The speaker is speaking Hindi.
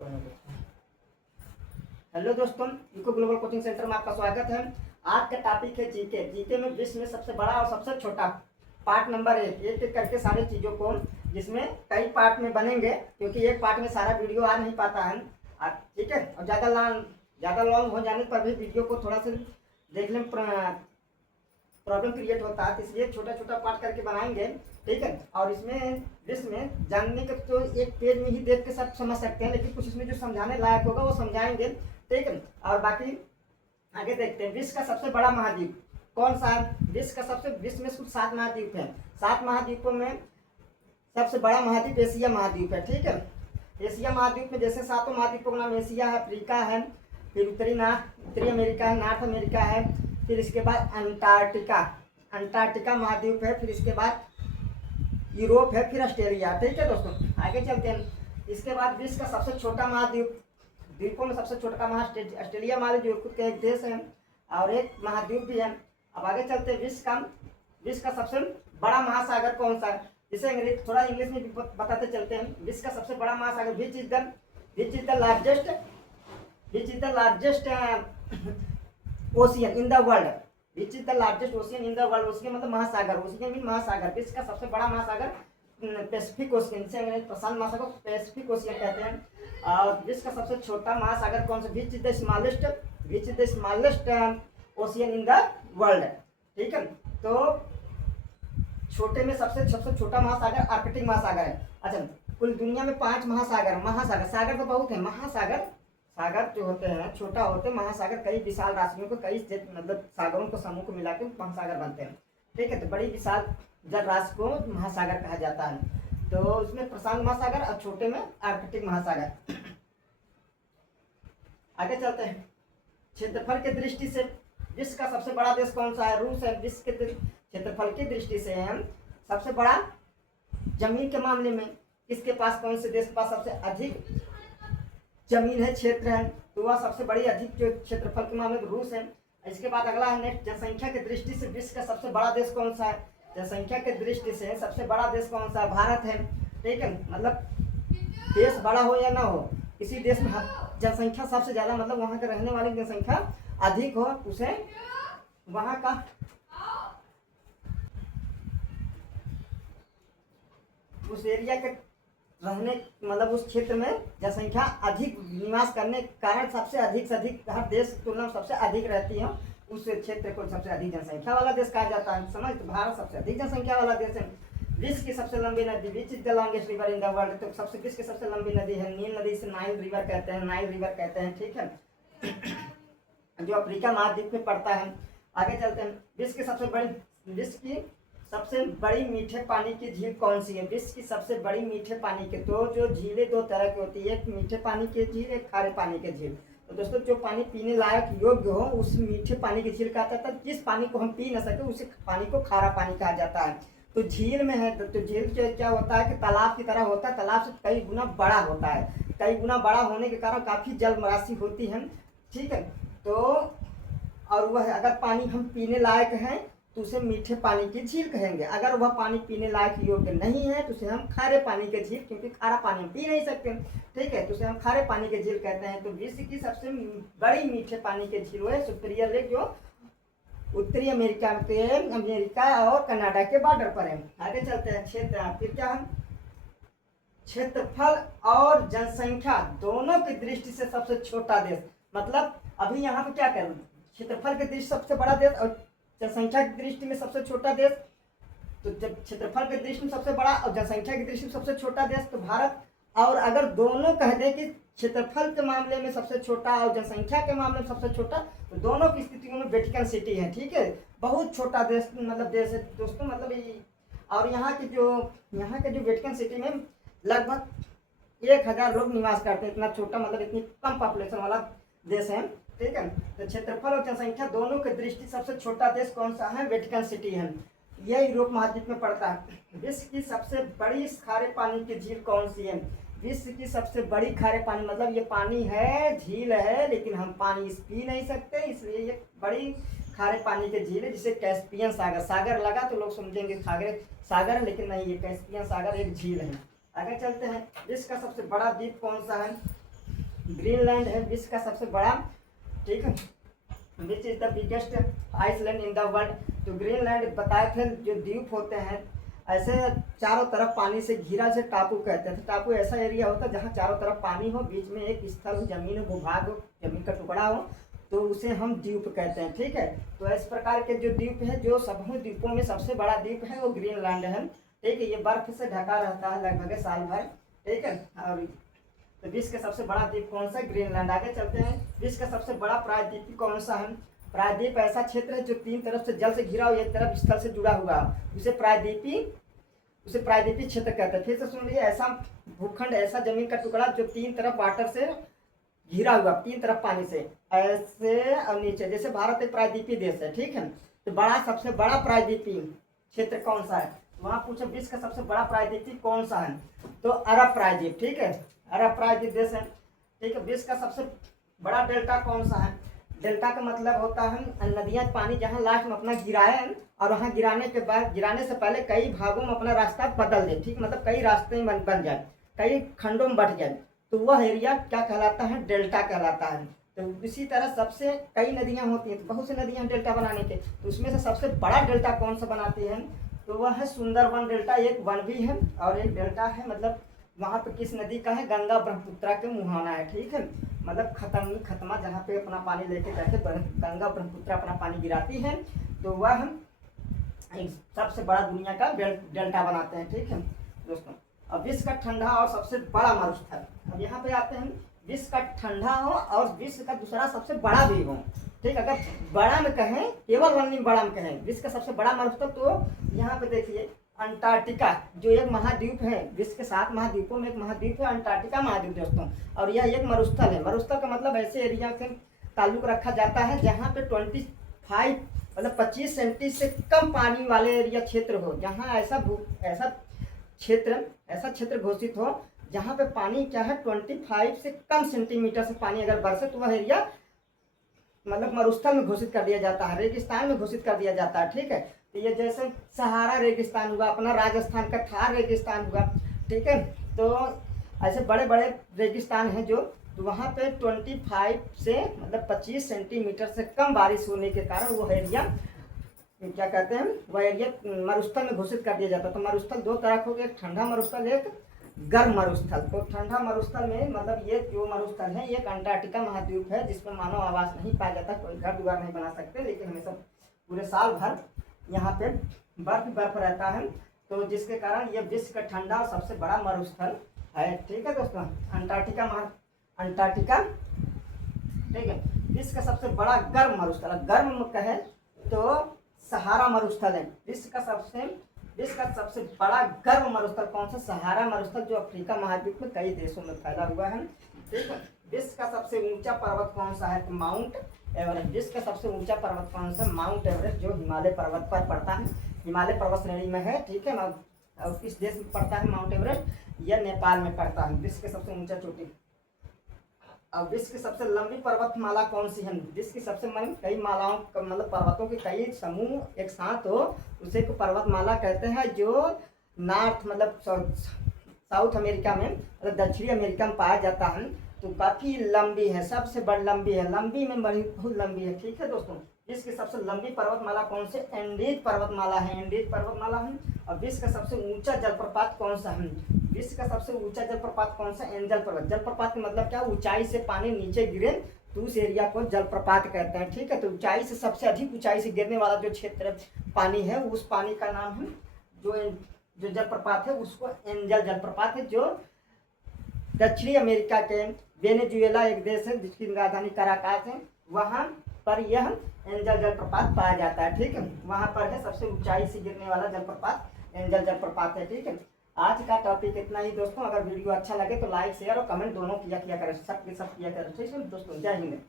हेलो दोस्तों, इको ग्लोबल कोचिंग सेंटर में आपका स्वागत है। आज का टॉपिक है जीके। जीके में विश्व में सबसे बड़ा और सबसे छोटा पार्ट नंबर एक एक करके सारी चीज़ों को, जिसमें कई पार्ट में बनेंगे क्योंकि एक पार्ट में सारा वीडियो आ नहीं पाता है। ठीक है, और ज़्यादा लॉन्ग हो जाने पर भी वीडियो को थोड़ा सा देखने में प्रॉब्लम क्रिएट होता है, तो इसलिए छोटा छोटा पार्ट करके बनाएंगे। ठीक है, और इसमें विश्व में जानने के तो एक पेज में ही देख के सब समझ सकते हैं, लेकिन कुछ इसमें जो समझाने लायक होगा वो समझाएंगे। ठीक है, और बाकी आगे देखते हैं। विश्व का सबसे बड़ा महाद्वीप कौन सा है? विश्व में कुल 7 महाद्वीप हैं। 7 महाद्वीपों में सबसे बड़ा महाद्वीप एशिया महाद्वीप है। ठीक है, एशिया महाद्वीप में जैसे 7 महाद्वीपों का नाम एशिया है, अफ्रीका है, फिर उत्तरी अमेरिका है, नॉर्थ अमेरिका है, फिर इसके बाद अंटार्कटिका महाद्वीप है, फिर इसके बाद यूरोप है, फिर ऑस्ट्रेलिया। ठीक है दोस्तों, आगे चलते हैं। इसके बाद विश्व का सबसे छोटा महाद्वीप, द्वीपों में सबसे छोटा ऑस्ट्रेलिया महाद्वीप जो एक देश है और एक महाद्वीप भी है। अब आगे चलते हैं। विश्व का सबसे बड़ा महासागर कौन सा है? जिसे थोड़ा इंग्लिश में भी बताते चलते हैं। विश्व का सबसे बड़ा महासागर विच is the largest ocean in the world. Which is the largest ocean in the world. Ocean मतलब महासागर, ओशियन मीन महासागर। विश्व का सबसे बड़ा महासागर पैसिफिक ओशियन, से अंग्रेजी प्रशांत महासागर पैसिफिक ओशियन कहते हैं। और विश्व का सबसे छोटा महासागर कौन सा? विच is the smallest ocean in the world. ठीक है, तो छोटे में सबसे छोटा महासागर आर्कटिक महासागर है। अच्छा, कुल दुनिया में 5 महासागर सागर तो बहुत है। सागर जो होते हैं छोटा होते हैं, महासागर कई विशाल राशियों को, कई मतलब सागरों को समूह को मिला के महासागर बनते हैं। ठीक है, तो बड़ी विशाल जल राशि को महासागर कहा जाता है। तो उसमें प्रशांत महासागर और छोटे में आर्कटिक महासागर। आगे चलते हैं। क्षेत्रफल की दृष्टि से विश्व का सबसे बड़ा देश कौन सा है? रूस है। विश्व के क्षेत्रफल की दृष्टि से सबसे बड़ा जमीन के मामले में किसके पास, कौन से देश के पास सबसे अधिक जमीन है, क्षेत्र है? तो वह सबसे बड़ी अधिक जो क्षेत्रफल के मामले में रूस है। इसके बाद अगला है नेक्स्ट, जनसंख्या की दृष्टि से विश्व का सबसे बड़ा देश कौन सा है? जनसंख्या की दृष्टि से सबसे बड़ा देश कौन सा है? भारत है। ठीक है, मतलब देश बड़ा हो या ना हो, किसी देश में जनसंख्या सबसे ज्यादा, मतलब वहां के रहने वाले की जनसंख्या अधिक हो, उसे वहां का उस एरिया के रहने, मतलब उस क्षेत्र में जनसंख्या अधिक निवास करने के कारण सबसे अधिक से अधिक, हर देश की तुलना में सबसे अधिक रहती है, उस क्षेत्र को सबसे अधिक जनसंख्या वाला देश कहा जाता है। समझ, तो भारत सबसे अधिक जनसंख्या वाला देश है। विश्व की सबसे लंबी नदी, विच is the longest river in the world. तो विश्व की सबसे लंबी नदी है नील नदी, से नाइल रिवर कहते हैं। ठीक है, जो अफ्रीका महाद्वीप में पड़ता है। आगे चलते हैं। विश्व की सबसे बड़ी मीठे पानी की झील कौन सी है? विश्व की सबसे बड़ी मीठे पानी की, तो जो झीलें 2 तरह की होती है, एक मीठे पानी की झील, एक खारे पानी की झील। तो दोस्तों, जो पानी पीने लायक योग्य हो उस मीठे पानी की झील कहा जाता है। जिस पानी को हम पी न सके उस पानी को खारा पानी कहा जाता है। तो झील में है, तो झील क्या होता है कि तालाब की तरह होता है, तालाब से कई गुना बड़ा होता है। कई गुना बड़ा होने के कारण काफ़ी जल राशि होती है। ठीक है, तो और वह अगर पानी हम पीने लायक हैं तो उसे मीठे पानी की झील कहेंगे। अगर वह पानी पीने लायक योग्य नहीं है तो उसे हम खारे पानी की झील, क्योंकि खारा पानी हम पी नहीं सकते। ठीक है, तो उसे हम खारे पानी की झील कहते हैं। तो विश्व की सबसे बड़ी मीठे पानी की झील है सुपीरियर लेक, जो उत्तरी अमेरिका और कनाडा के बॉर्डर पर है। आगे चलते हैं। फिर क्या है? क्षेत्रफल और जनसंख्या दोनों की दृष्टि से सबसे छोटा देश, मतलब अभी यहाँ पे क्या करें, क्षेत्रफल की दृष्टि सबसे बड़ा देश और जनसंख्या की दृष्टि में सबसे छोटा देश। तो जब क्षेत्रफल की दृष्टि में सबसे बड़ा और जनसंख्या की दृष्टि में सबसे छोटा देश तो भारत, और अगर दोनों कह दें कि क्षेत्रफल के मामले में सबसे छोटा और जनसंख्या के मामले में सबसे छोटा, तो दोनों की स्थितियों में वेटिकन सिटी है। ठीक है, बहुत छोटा देश, मतलब देश है दोस्तों, मतलब और यहाँ के जो वेटिकन सिटी में लगभग 1000 लोग निवास करते हैं। इतना छोटा, मतलब इतनी कम पॉपुलेशन वाला देश है। ठीक है, तो क्षेत्रफल और जनसंख्या दोनों की दृष्टि सबसे छोटा देश कौन सा है? वेटिकन सिटी है। यह यूरोप महाद्वीप में पड़ता है। विश्व की सबसे बड़ी खारे पानी की झील कौन सी है? विश्व की सबसे बड़ी खारे पानी, मतलब ये पानी है, झील है, लेकिन हम पानी पी नहीं सकते, इसलिए ये बड़ी खारे पानी की झील है, जिसे कैस्पियन सागर लगा तो लोग समझेंगे सागर, लेकिन नहीं, ये कैस्पियन सागर एक झील है। आगे चलते हैं। विश्व का सबसे बड़ा द्वीप कौन सा है? ग्रीनलैंड है विश्व का सबसे बड़ा, ठीक है, which is the biggest island in the world. तो ग्रीनलैंड बताए थे जो द्वीप होते हैं ऐसे चारों तरफ पानी से घिरा, से टापू कहते हैं। तो टापू ऐसा एरिया होता है जहाँ चारों तरफ पानी हो, बीच में एक स्थल हो, जमीन हो, भूभाग हो, जमीन का टुकड़ा हो, तो उसे हम द्वीप कहते हैं, ठीक है। तो इस प्रकार के जो द्वीप है, जो सभी द्वीपों में सबसे बड़ा द्वीप है वो ग्रीनलैंड है, ठीक है। ये बर्फ से ढका रहता है लगभग साल भर, ठीक है। और तो विश्व का सबसे बड़ा द्वीप कौन सा है? ग्रीनलैंड। आगे चलते हैं, विश्व का सबसे बड़ा प्रायद्वीप कौन सा है? प्रायद्वीप ऐसा क्षेत्र है जो तीन तरफ से जल से घिरा हुआ, एक तरफ स्थल से जुड़ा हुआ, उसे प्रायद्वीपीय क्षेत्र कहते हैं। फिर से सुन लीजिए, ऐसा भूखंड, ऐसा जमीन का टुकड़ा जो तीन तरफ वाटर से घिरा हुआ, तीन तरफ पानी से, ऐसे और नीचे, जैसे भारत एक प्रायद्वीपीय देश है, ठीक है। तो बड़ा, सबसे बड़ा प्रायद्वीपीय क्षेत्र कौन सा है? वहां पूछे विश्व का सबसे बड़ा प्रायद्वीपीय कौन सा है? तो अरब प्रायद्वीप, ठीक है, अरब प्रायद्वीप देश है, ठीक है। विश्व का सबसे बड़ा डेल्टा कौन सा है? डेल्टा का मतलब होता है नदियां, पानी जहां लास्ट में अपना गिराए और वहां गिराने के बाद, गिराने से पहले कई भागों में अपना रास्ता बदल दे, ठीक, मतलब कई रास्ते बन जाए, कई खंडों में बट जाए, तो वह एरिया क्या कहलाता है? डेल्टा कहलाता है। तो इसी तरह सबसे कई नदियां होती हैं, तो बहुत सी नदियां डेल्टा बनाने के, तो उसमें से सबसे बड़ा डेल्टा कौन सा बनाती है? तो वह है सुंदरवन डेल्टा। एक वन भी है और एक डेल्टा है, मतलब वहाँ पे किस नदी का है? गंगा ब्रह्मपुत्रा के मुहाना है, ठीक है, मतलब खत्मा जहाँ पे अपना पानी लेके जाके गंगा ब्रह्मपुत्रा अपना पानी गिराती है, तो वह सबसे बड़ा दुनिया का डेल्टा बनाते हैं, ठीक है दोस्तों। अब विश्व का ठंडा और सबसे बड़ा मरुस्थल, अब यहाँ पे आते हैं, विश्व का ठंडा हो और विश्व का दूसरा सबसे बड़ा भी हो, ठीक। अगर बड़ा में कहें, केवल वनली बड़ा में कहें विश्व का सबसे बड़ा मरुस्थल, तो यहाँ पे देखिए अंटार्कटिका, जो एक महाद्वीप है, विश्व के 7 महाद्वीपों में एक महाद्वीप है अंटार्कटिका महाद्वीप दोस्तों। और यह एक मरुस्थल है। मरुस्थल का मतलब ऐसे एरिया से ताल्लुक रखा जाता है जहाँ पे 25 मतलब 25 सेंटी से कम पानी वाले एरिया क्षेत्र हो, जहाँ ऐसा क्षेत्र घोषित हो जहाँ पे पानी क्या है 25 से कम सेंटीमीटर से पानी अगर बरसे, तो वह एरिया मतलब मरुस्थल में घोषित कर दिया जाता है, रेगिस्तान में घोषित कर दिया जाता है, ठीक है। तो ये जैसे सहारा रेगिस्तान हुआ, अपना राजस्थान का थार रेगिस्तान हुआ, ठीक है। तो ऐसे बड़े बड़े रेगिस्तान हैं जो, तो वहाँ पे 25 से मतलब 25 सेंटीमीटर से कम बारिश होने के कारण वो एरिया क्या कहते हैं, वह एरिया मरुस्थल में घोषित कर दिया जाता है। तो मरुस्थल दो तरह के, एक ठंडा मरुस्थल, एक गर्म मरुस्थल। तो ठंडा मरुस्थल में मतलब ये जो मरुस्थल है, एक अंटार्कटिका महाद्वीप है जिसमें मानव आवास नहीं पाया जाता, कोई घर द्वार नहीं बना सकते, लेकिन हमेशा पूरे साल भर यहाँ पे बर्फ रहता है, तो जिसके कारण ये विश्व का ठंडा और सबसे बड़ा मरुस्थल है, ठीक है दोस्तों। अंटार्कटिका, ठीक है। विश्व का सबसे बड़ा गर्म मरुस्थल, गर्म कहे तो सहारा मरुस्थल है। विश्व का सबसे बड़ा गर्म मरुस्थल कौन सा? सहारा मरुस्थल, जो अफ्रीका महाद्वीप में कई देशों में फैला हुआ है, ठीक है। विश्व का सबसे ऊंचा पर्वत कौन सा है? तो माउंट एवरेस्ट। विश्व का सबसे ऊंचा पर्वत कौन सा? माउंट एवरेस्ट, जो हिमालय पर्वत पर पड़ता है, हिमालय पर्वत श्रेणी में है, ठीक है। और किस देश में पड़ता है माउंट एवरेस्ट? यह नेपाल में पड़ता है, विश्व के सबसे ऊंचा चोटी। और विश्व की सबसे लंबी पर्वतमाला कौन सी है? विश्व की सबसे कई मालाओं मतलब पर्वतों के कई समूह एक साथ हो, उसे को पर्वतमाला कहते हैं, जो नॉर्थ मतलब साउथ अमेरिका में मतलब दक्षिणी अमेरिका में पाया जाता है। तो काफ़ी लंबी है, सबसे बड़ी लंबी है, लंबी में बड़ी बहुत लंबी है, ठीक है दोस्तों। विश्व की सबसे लंबी पर्वतमाला कौन सी? एंडीज पर्वतमाला है, एंडीज पर्वतमाला है। और विश्व का सबसे ऊंचा जलप्रपात कौन सा है? विश्व का सबसे ऊंचा जलप्रपात कौन सा? एंजल पर्वत। जलप्रपात का मतलब क्या? ऊंचाई से पानी नीचे गिरे तो उस एरिया को जलप्रपात कहते हैं, ठीक है। तो ऊंचाई से, सबसे अधिक ऊंचाई से गिरने वाला जो क्षेत्र पानी है, उस पानी का नाम है, जो जलप्रपात है उसको एंजल जलप्रपात है, जो दक्षिणी अमेरिका के वेनेजुएला एक देश है जिसकी राजधानी कराकास है, वहाँ पर यह एंजल जलप्रपात पाया जाता है, ठीक है। वहाँ पर है सबसे ऊंचाई से गिरने वाला जलप्रपात, एंजल जलप्रपात है, ठीक है। आज का टॉपिक इतना ही दोस्तों। अगर वीडियो अच्छा लगे तो लाइक, शेयर और कमेंट दोनों किया करें, सब किया करें, ठीक है दोस्तों। जय हिंद।